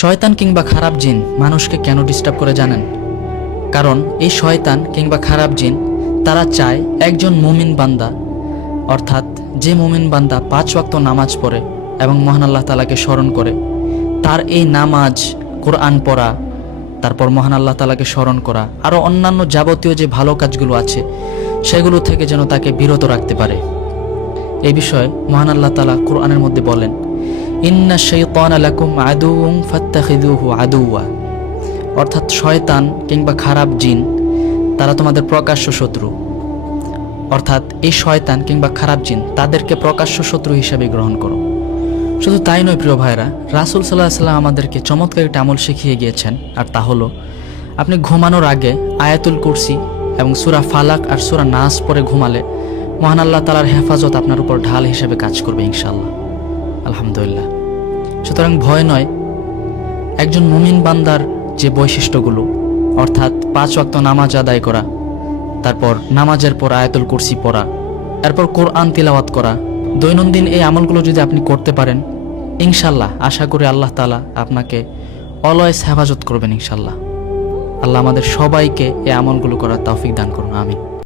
শয়তান কিংবা খারাপ জিন মানুষকে কেন ডিস্টার্ব করে জানেন? কারণ এই শয়তান কিংবা খারাপ জিন তারা চায় একজন মুমিন বান্দা, অর্থাৎ যে মুমিন বান্দা 5 ওয়াক্ত নামাজ পড়ে এবং মহান আল্লাহ তাআলাকে স্মরণ করে, তার এই নামাজ, কোরআন পড়া, তারপর মহান আল্লাহ তাআলাকে স্মরণ করা, আরও অন্যান্য যাবতীয় যে ভালো কাজগুলো আছে সেগুলো থেকে যেন তাকে বিরত রাখতে পারে। এই বিষয়ে মহান আল্লাহ তাআলা কোরআনের মধ্যে বলেন, ইন্না শাইতানা লাকুম আদুউন ফাত্তাখিযুহু আদুওয়া, অর্থাৎ শয়তান কিংবা খারাপ জিন তারা তোমাদের প্রকাশ্য শত্রু। অর্থাৎ এই শয়তান কিংবা খারাপ জিন তাদেরকে প্রকাশ্য শত্রু হিসেবে গ্রহণ করো। শুধু তাই নয় প্রিয় ভাইরা, রাসূল সাল্লাল্লাহু আলাইহি ওয়াসাল্লাম আমাদেরকে চমৎকার একটা আমল শিখিয়ে গিয়েছেন, আর তা হলো আপনি ঘুমানোর আগে আয়াতুল কুরসি এবং সূরা ফালাক আর সূরা নাস পড়ে ঘুমালে মহান আল্লাহ তাআলার হেফাজত আপনার উপর ঢাল হিসেবে কাজ করবে ইনশাআল্লাহ। আলহামদুলিল্লাহ। সুতরাং ভয় নয়, একজন মুমিন বান্দার যে বৈশিষ্ট্যগুলো, অর্থাৎ 5 ওয়াক্ত নামাজ আদায় করা, তারপর নামাজের পর আয়াতুল কুরসি পড়া, এরপর কোরআন তিলাওয়াত করা, দৈনন্দিন এই আমলগুলো যদি আপনি করতে পারেন, ইনশাল্লাহ আশা করি আল্লাহ তাআলা আপনাকে অলওয়েজ হেফাজত করবেন ইনশাল্লাহ। আল্লাহ আমাদের সবাইকে এই আমলগুলো করার তৌফিক দান করুন, আমিন।